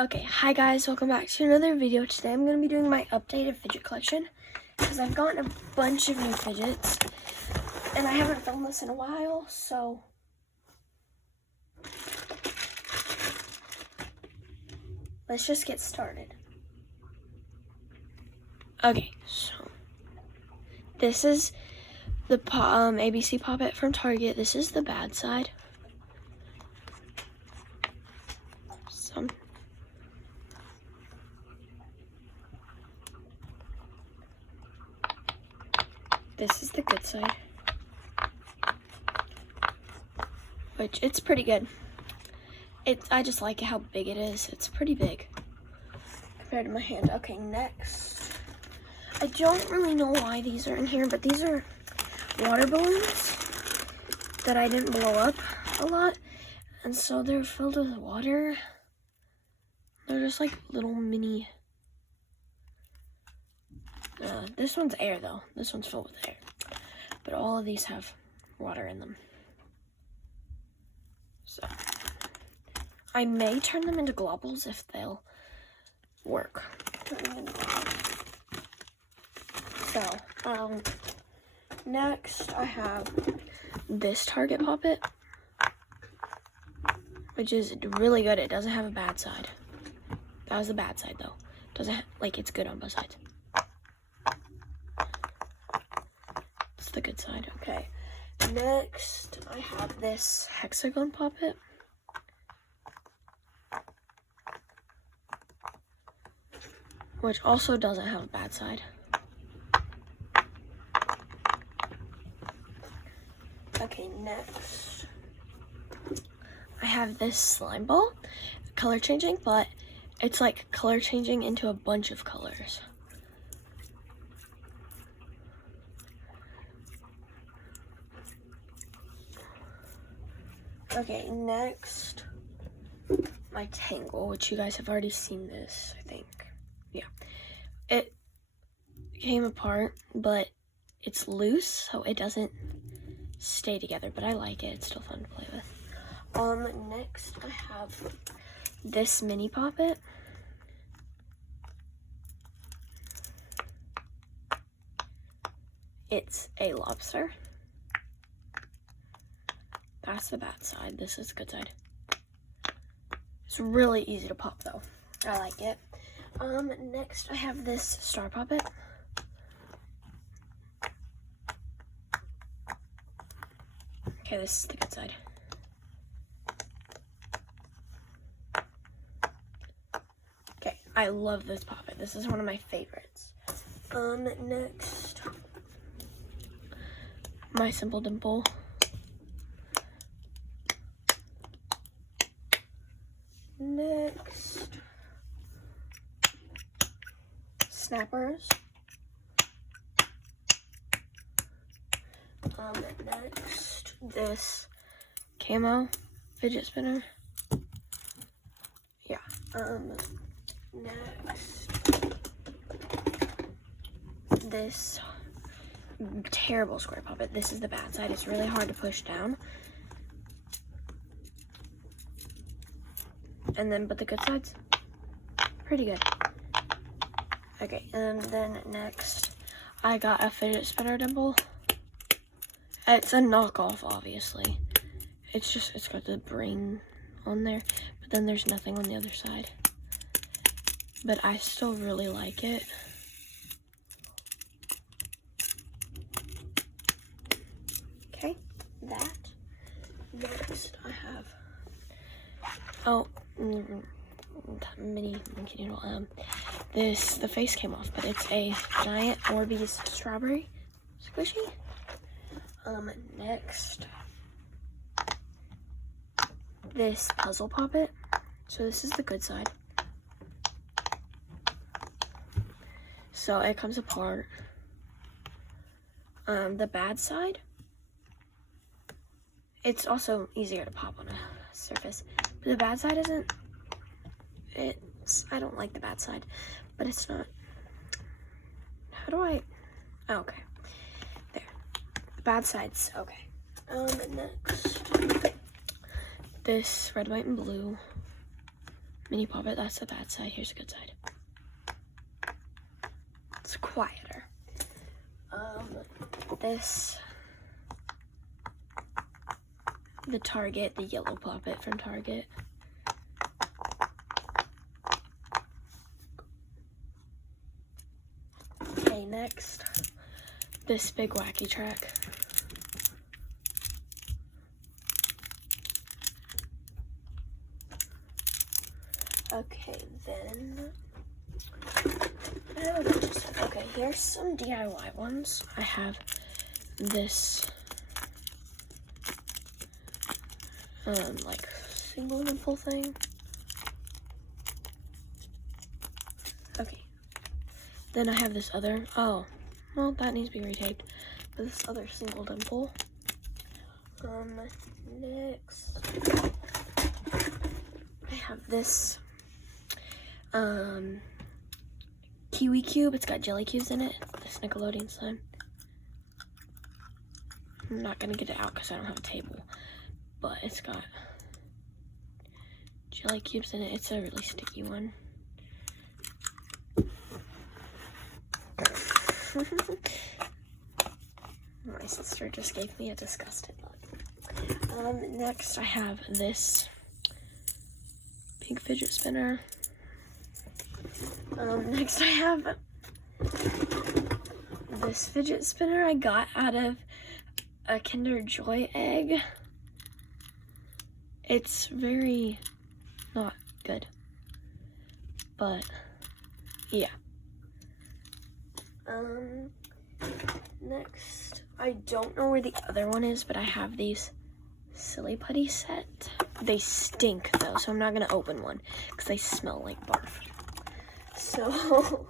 Okay, hi guys, welcome back to another video. Today I'm going to be doing my updated fidget collection because I've gotten a bunch of new fidgets and I haven't filmed this in a while, so let's just get started. Okay, so this is the ABC Pop-It from Target. This is the bad side. This is the good side, which it's pretty good. I just like how big it is. It's pretty big compared to my hand. Okay, next. I don't really know why these are in here, but these are water balloons that I didn't blow up a lot. And so they're filled with water. They're just like little mini. This one's air though. This one's filled with air. But all of these have water in them. So I may turn them into globbles if they'll work. So, next I have this Target Pop-It, which is really good. It doesn't have a bad side. That was the bad side though. Doesn't it's good on both sides. It's the good side. Okay. Next, I have this hexagon Pop-It. Which also doesn't have a bad side. Okay, next I have this slime ball, color changing, but it's like color changing into a bunch of colors. Okay, next, my Tangle, which you guys have already seen this, I think. Yeah. It came apart, but it's loose, so it doesn't stay together, but I like it. It's still fun to play with. Next, I have this mini Pop-It. It's a lobster. That's the bad side. This is the good side. It's really easy to pop though. I like it. Next I have this star Pop-It. Okay, this is the good side. Okay, I love this Pop-It. This is one of my favorites. Next, my Simple Dimple. Next, Snappers. Next, this camo fidget spinner. Yeah. Next, this terrible square Pop-It. This is the bad side. It's really hard to push down. And then, but the good side's pretty good. Okay, and then next, I got a fidget spinner dimple. It's a knockoff, obviously. It's got the brain on there, but then there's nothing on the other side. But I still really like it. Okay, that. Next, I have, mini monkey noodle. The face came off, but it's a giant Orbeez strawberry squishy. Next, this puzzle Pop-It. So this is the good side. So it comes apart. The bad side, it's also easier to pop on a surface, but the bad side isn't. I don't like the bad side, but it's not. How do I? Oh, okay. There. The bad side's okay. Next, this red, white, and blue mini puppet. That's the bad side. Here's the good side. It's quieter. This, the Target, the yellow puppet from Target. Okay, next, this big wacky track. Okay, then, okay, here's some DIY ones. I have this, like, single nipple thing. Okay, then I have this other, oh, well, that needs to be retaped, but this other single dimple. Next, I have this, kiwi cube. It's got jelly cubes in it. This Nickelodeon slime. I'm not gonna get it out because I don't have a table, but it's got jelly cubes in it. It's a really sticky one. My sister just gave me a disgusted look. Next I have this big fidget spinner. Next I have this fidget spinner I got out of a Kinder Joy egg. It's very not good, but yeah. Next, I don't know where the other one is, but I have these silly putty set. They stink though, so I'm not gonna open one because they smell like barf. So,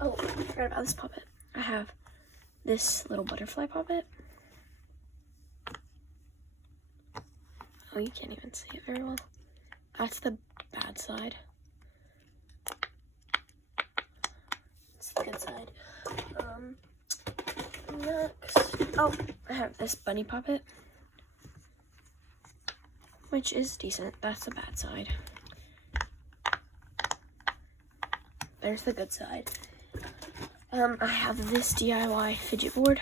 oh, I forgot about this puppet. I have this little butterfly puppet. Oh, you can't even see it very well. That's the bad side. It's the good side. Next, oh, I have this bunny puppet, which is decent. That's the bad side. There's the good side. I have this DIY fidget board.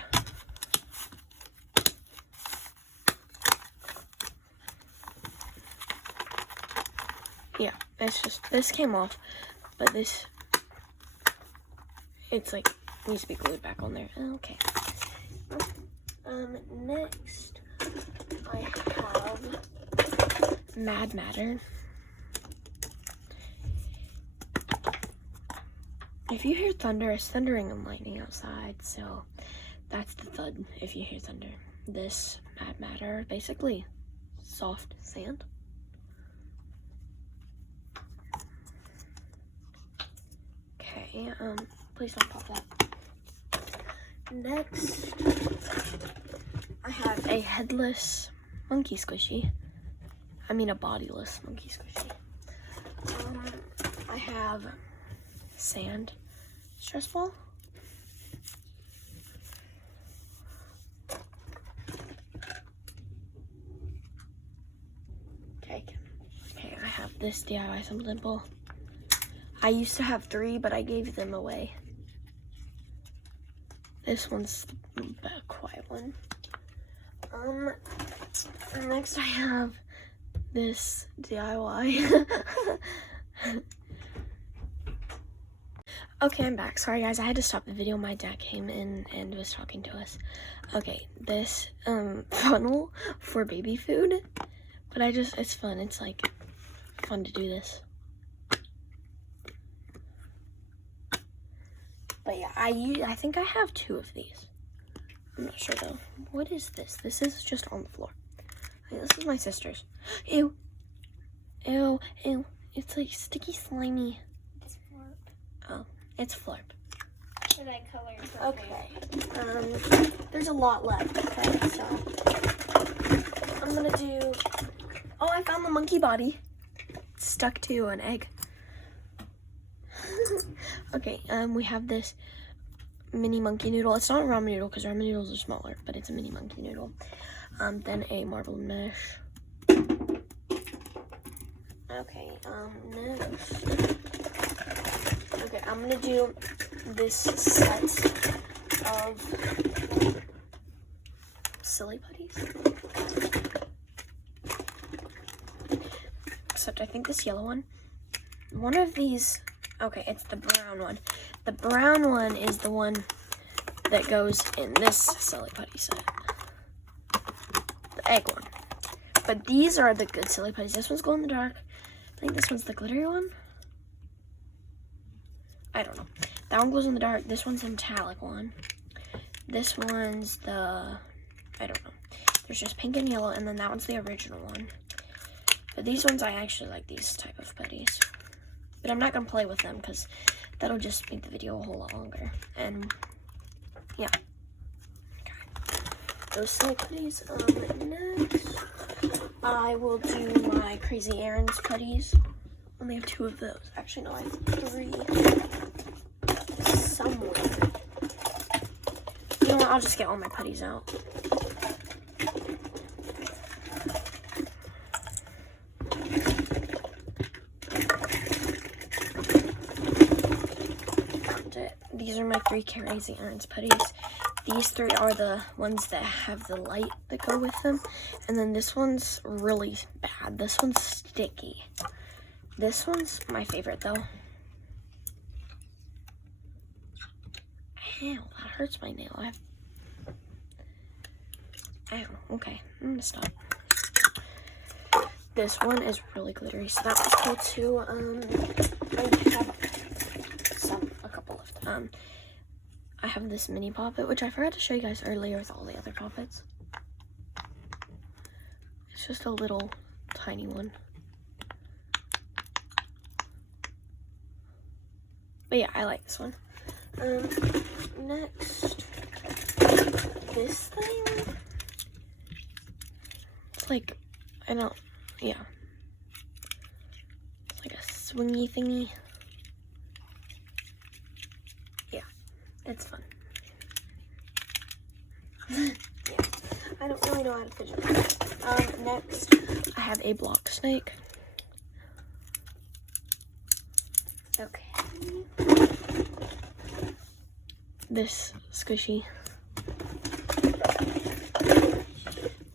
Yeah, it's just, this came off, but this, it's like, needs to be glued back on there. Okay. Next, I have Mad Matter. If you hear thunder, it's thundering and lightning outside, so that's the thud if you hear thunder. This Mad Matter, basically soft sand. Okay, please don't pop that. Next, I have a headless monkey squishy. I mean a bodiless monkey squishy. I have sand stress ball. Okay, I have this DIY Simple Dimple. I used to have 3, but I gave them away. This one's the quiet one. Next I have this DIY. Okay, I'm back. Sorry guys, I had to stop the video. My dad came in and was talking to us. Okay, this funnel for baby food. But it's fun. It's like fun to do this. But yeah, I think I have 2 of these. I'm not sure though. What is this? This is just on the floor. This is my sister's. Ew. Ew. Ew. It's like sticky, slimy. It's Florp. Oh, it's Florp. Should I color her Okay. There's a lot left. Okay, so I'm gonna do. Oh, I found the monkey body. It's stuck to an egg. Okay, we have this mini monkey noodle. It's not a ramen noodle because ramen noodles are smaller, but it's a mini monkey noodle. Then a marbled mesh. Okay, next. Okay, I'm gonna do this set of silly putties. Except I think this yellow one of these, okay, it's the brown one. The brown one is the one that goes in this silly putty set. The egg one. But these are the good silly putties. This one's glow in the dark. I think this one's the glittery one. I don't know. That one glows in the dark. This one's the metallic one. This one's the, I don't know. There's just pink and yellow, and then that one's the original one. But these ones, I actually like these type of putties. But I'm not going to play with them because that'll just make the video a whole lot longer. And, yeah. Okay. Those silly putties. Next, I will do my Crazy Errands putties. I only have 2 of those. Actually, no, I have 3 somewhere. You know what? I'll just get all my putties out. These are my 3 Crazy Errands putties. These 3 are the ones that have the light that go with them. And then this one's really bad. This one's sticky. This one's my favorite though. Ow, that hurts my nail. Ow, okay, I'm gonna stop. This one is really glittery, so that was cool too. I have a couple left. I have this mini poppet, which I forgot to show you guys earlier with all the other poppets. It's just a little tiny one. But yeah, I like this one. Next, this thing. It's like, yeah. It's like a swingy thingy. Yeah, it's fun. Yeah, I don't really know how to fidget. Next, I have a block snake. Okay. This squishy.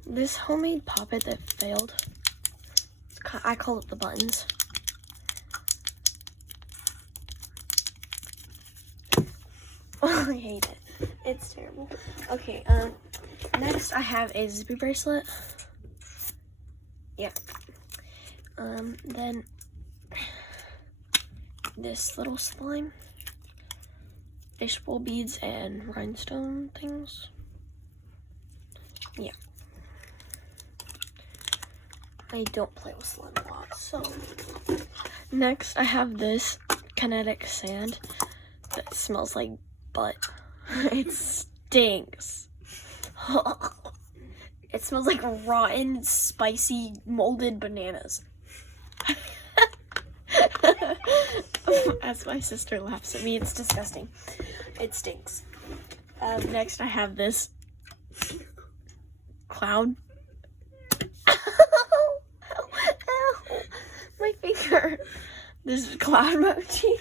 This homemade poppet that failed. I call it the buttons. Oh, I hate it. It's terrible. Okay, next I have a zippy bracelet. Yeah. Then this little slime. Fishbowl beads and rhinestone things. Yeah. I don't play with slime a lot, so. Next, I have this kinetic sand that smells like butt. It stinks. It smells like rotten, spicy, molded bananas. As my sister laughs at me, it's disgusting. It stinks. Next, I have this clown. Ow, my finger. This cloud mochi.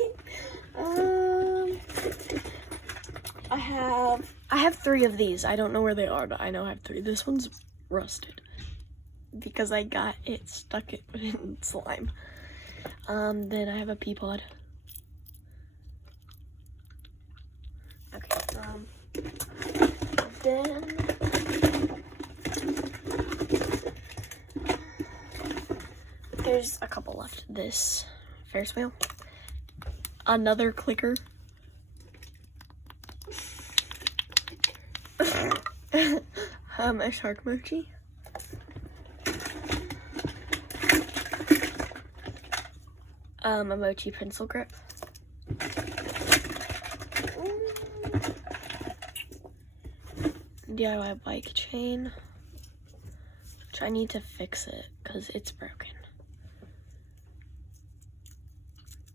I have 3 of these. I don't know where they are, but I know I have 3. This one's rusted because I got it stuck in slime. Then I have a pea pod. Okay, then there's a couple left. This Ferris wheel, another clicker, a shark mochi, a mochi pencil grip, DIY bike chain, which I need to fix it because it's broken.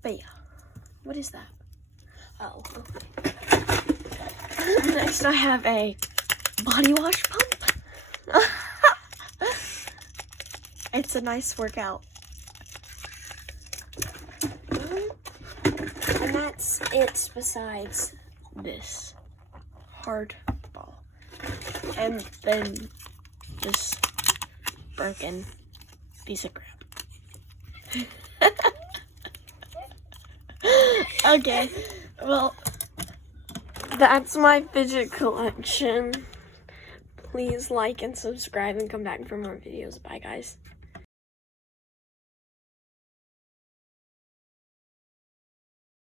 But yeah, what is that? Oh, okay. Next I have a body wash pump. It's a nice workout. that's it besides this hard ball. And then this broken piece of crap. Okay, well, that's my fidget collection. Please like and subscribe and come back for more videos. Bye, guys.